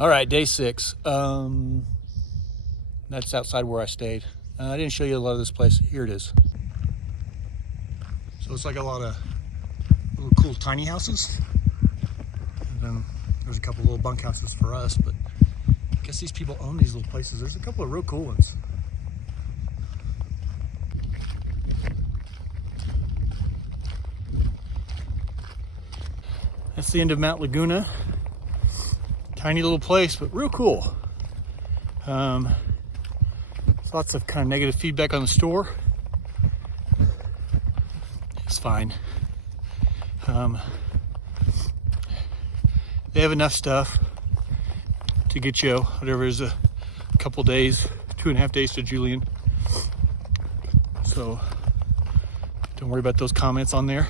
All right, day 6. That's outside where I stayed. I didn't show you a lot of this place. Here it is. So it's like a lot of little cool tiny houses. And then there's a couple little bunk houses for us, but I guess these people own these little places. There's a couple of real cool ones. That's the end of Mount Laguna. Tiny little place, but real cool. There's lots of kind of negative feedback on the store. It's fine. They have enough stuff to get you whatever is a couple days, 2.5 days to Julian. So don't worry about those comments on there.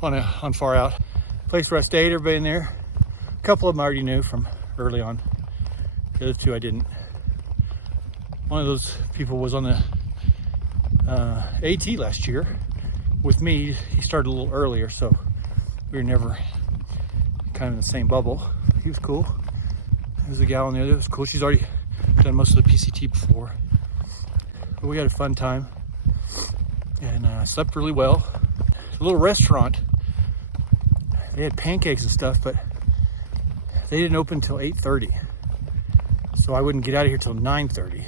On far out. Place where I stayed, everybody in there. A couple of them I already knew from early on. The other two I didn't. One of those people was on the AT last year with me. He started a little earlier, so we were never kind of in the same bubble. He was cool. There's a gal in there that was cool. She's already done most of the PCT before. But we had a fun time and slept really well. A little restaurant. They had pancakes and stuff, but they didn't open until 8:30. So I wouldn't get out of here till 9:30.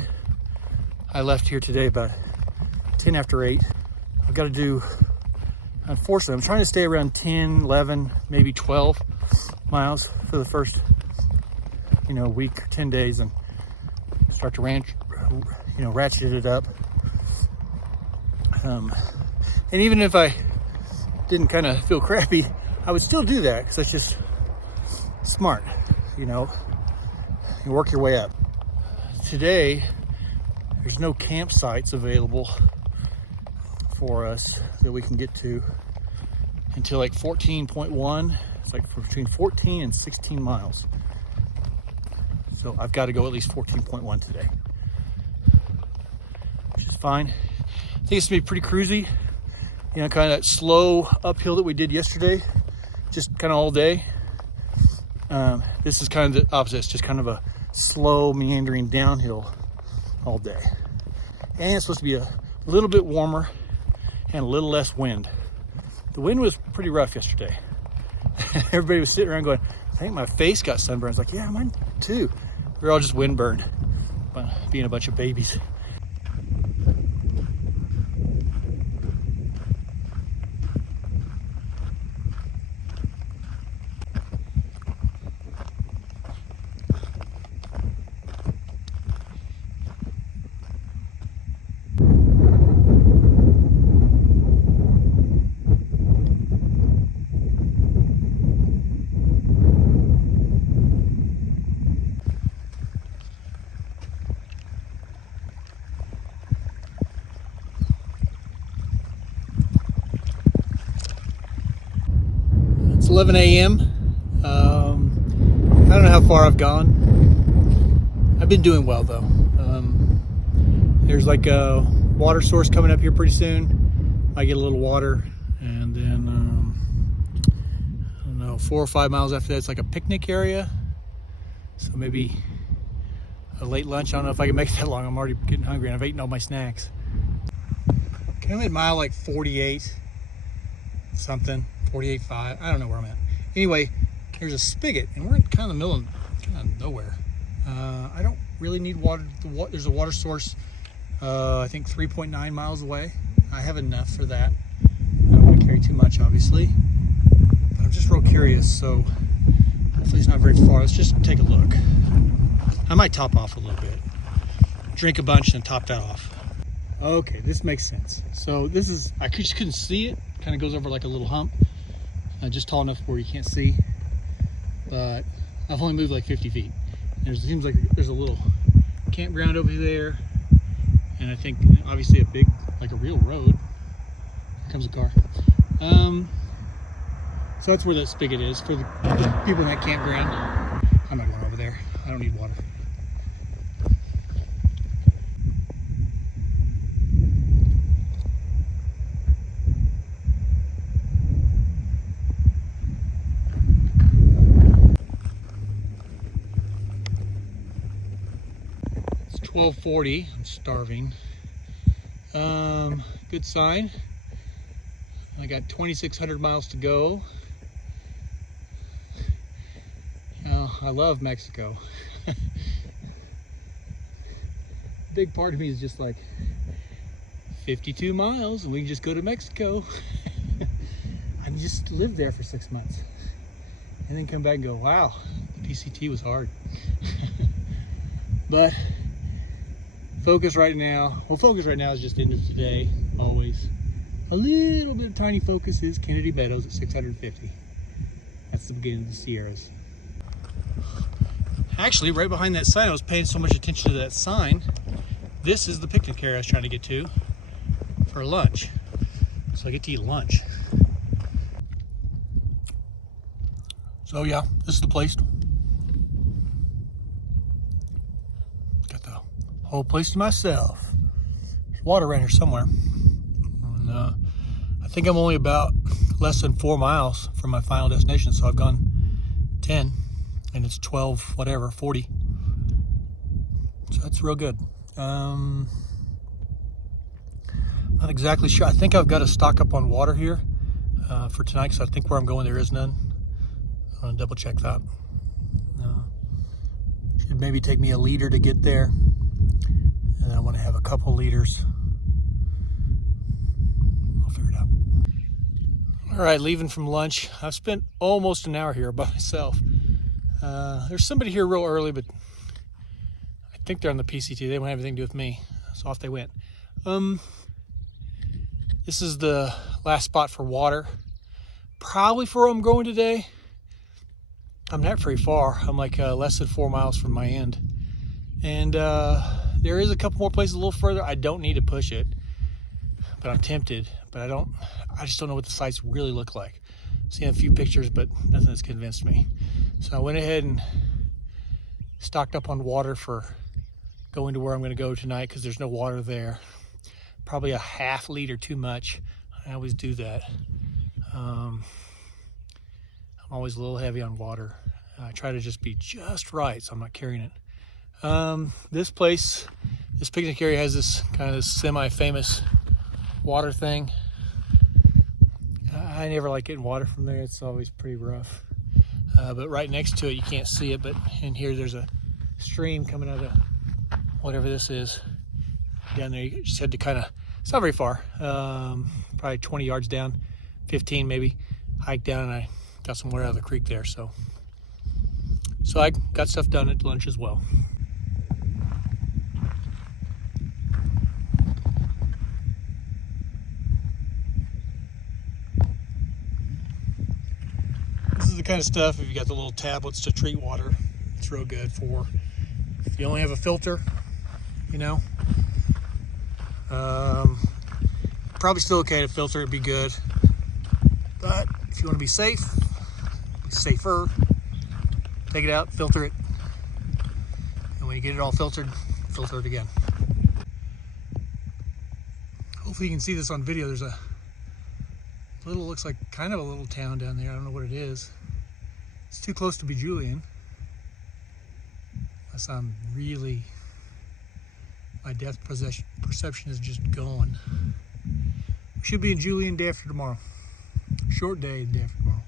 I left here today about 10 after 8. I've got to do, unfortunately, I'm trying to stay around 10, 11, maybe 12 miles for the first, week, 10 days, and start to ratchet it up. And even if I didn't kind of feel crappy, I would still do that because that's just smart, You work your way up. Today, there's no campsites available for us that we can get to until like 14.1. It's like between 14 and 16 miles. So I've got to go at least 14.1 today, which is fine. I think it's gonna be pretty cruisy. Kind of that slow uphill that we did yesterday, just kind of all day. This is kind of the opposite. It's just kind of a slow meandering downhill all day. And it's supposed to be a little bit warmer and a little less wind. The wind was pretty rough yesterday. Everybody was sitting around going, I think my face got sunburned. I was like, yeah, mine too. We're all just windburned, being a bunch of babies. It's 11 a.m. I don't know how far I've gone. I've been doing well though. There's like a water source coming up here pretty soon. I get a little water, and then I don't know, 4 or 5 miles after that, it's like a picnic area. So maybe a late lunch. I don't know if I can make it that long. I'm already getting hungry and I've eaten all my snacks. Okay, I'm at mile like 48 something. 48.5, I don't know where I'm at. Anyway, there's a spigot, and we're in kind of the middle of nowhere. I don't really need water. There's a water source, I think 3.9 miles away. I have enough for that. I don't want to carry too much, obviously, but I'm just real curious, so hopefully it's not very far. Let's just take a look. I might top off a little bit, drink a bunch, and top that off. Okay, this makes sense. So this is, I just couldn't see it. Kind of goes over like a little hump. Just tall enough where you can't see, but I've only moved like 50 feet. It seems like there's a little campground over there, and I think obviously a real road. Here comes a car. So that's where that spigot is for the people in that campground. I'm not going over there. I don't need water. 12:40. I'm starving. Good sign. I got 2,600 miles to go. I love Mexico. Big part of me is just like 52 miles and we can just go to Mexico. I just live there for 6 months and then come back and go, wow, the PCT was hard. But focus right now is just end of today, always. A little bit of tiny focus is Kennedy Meadows at 650. That's the beginning of the Sierras. Actually, right behind that sign, I was paying so much attention to that sign. This is the picnic area I was trying to get to for lunch. So I get to eat lunch. So yeah, this is the place. Got the whole place to myself. There's water around here somewhere. And, I think I'm only about less than 4 miles from my final destination, so I've gone 10. And it's 40. So that's real good. Not exactly sure. I think I've got to stock up on water here for tonight, because I think where I'm going there is none. I'm gonna double check that. Should maybe take me a liter to get there, and then I want to have a couple liters. I'll figure it out. All right, leaving from lunch. I've spent almost an hour here by myself. There's somebody here real early, but I think they're on the PCT. They don't have anything to do with me, so off they went. This is the last spot for water, probably for where I'm going today. I'm not very far. I'm like less than 4 miles from my end, and there is a couple more places a little further. I don't need to push it, but I'm tempted. But I just don't know what the sites really look like. I've seen a few pictures, but nothing has convinced me. So I went ahead and stocked up on water for going to where I'm going to go tonight, because there's no water there. Probably a half liter too much. I always do that. I'm always a little heavy on water. I try to just be just right, so I'm not carrying it. This picnic area has this kind of semi-famous water thing. I never like getting water from there. It's always pretty rough. But right next to it, you can't see it, but in here there's a stream coming out of whatever this is. Down there, you just had to kind of, it's not very far, probably 20 yards down, 15 maybe, hike down, and I got some water out of the creek there. So I got stuff done at lunch as well. This is the kind of stuff, if you got the little tablets to treat water, it's real good for. If you only have a filter, you know, probably still okay to filter, it'd be good. But if you want to be safer, take it out, filter it, and when you get it all filtered, filter it again. Hopefully you can see this on video. There's a little, looks like kind of a little town down there. I don't know what it is. It's too close to be Julian, unless I'm really, my depth perception is just gone. We should be in Julian day after tomorrow. Short day, the day after tomorrow.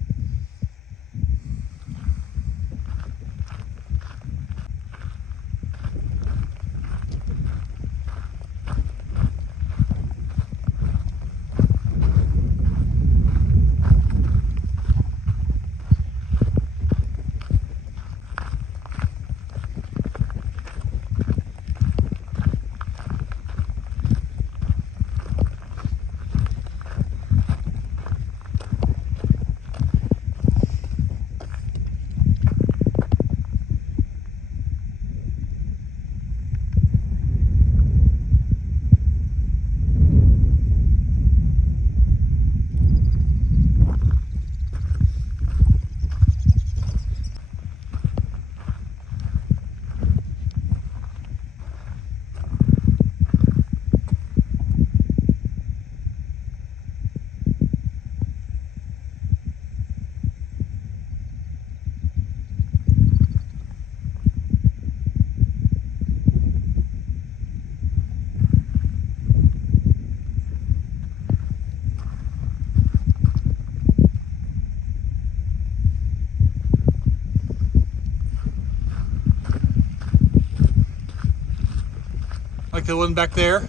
like the one back there,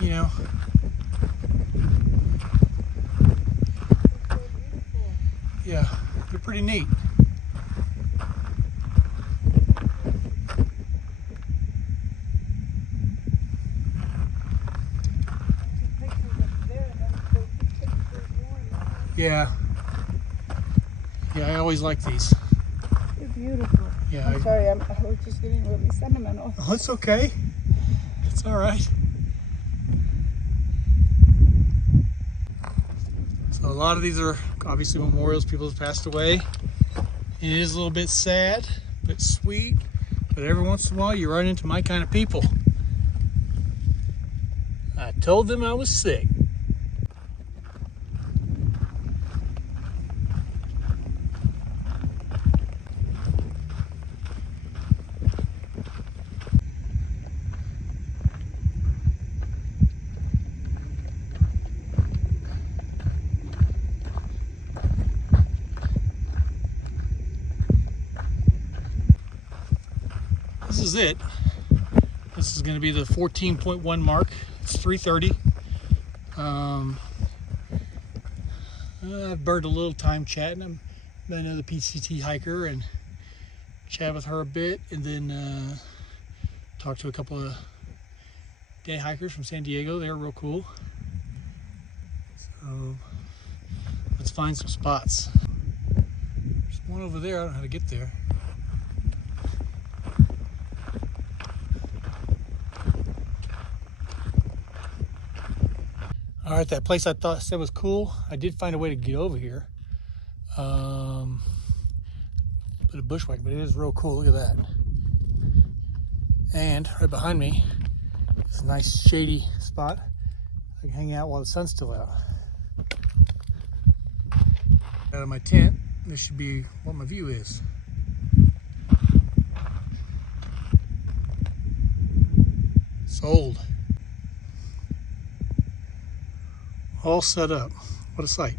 you know. Yeah, they're pretty neat. Yeah. Yeah, I always like these. They're beautiful. Yeah. I'm sorry, I was just getting really sentimental. Oh, it's okay. It's all right. So a lot of these are obviously memorials. People have passed away. It is a little bit sad, but sweet. But every once in a while, you run into my kind of people. I told them I was sick. This is it. This is going to be the 14.1 mark. It's 3:30. I've burned a little time chatting. I'm another PCT hiker and chat with her a bit, and then talk to a couple of day hikers from San Diego. They're real cool. So let's find some spots. There's one over there. I don't know how to get there. All right, that place I said was cool. I did find a way to get over here. Bit of bushwhack, but it is real cool. Look at that. And right behind me is a nice shady spot. I can hang out while the sun's still out. Out of my tent, this should be what my view is. Sold. All set up. What a sight.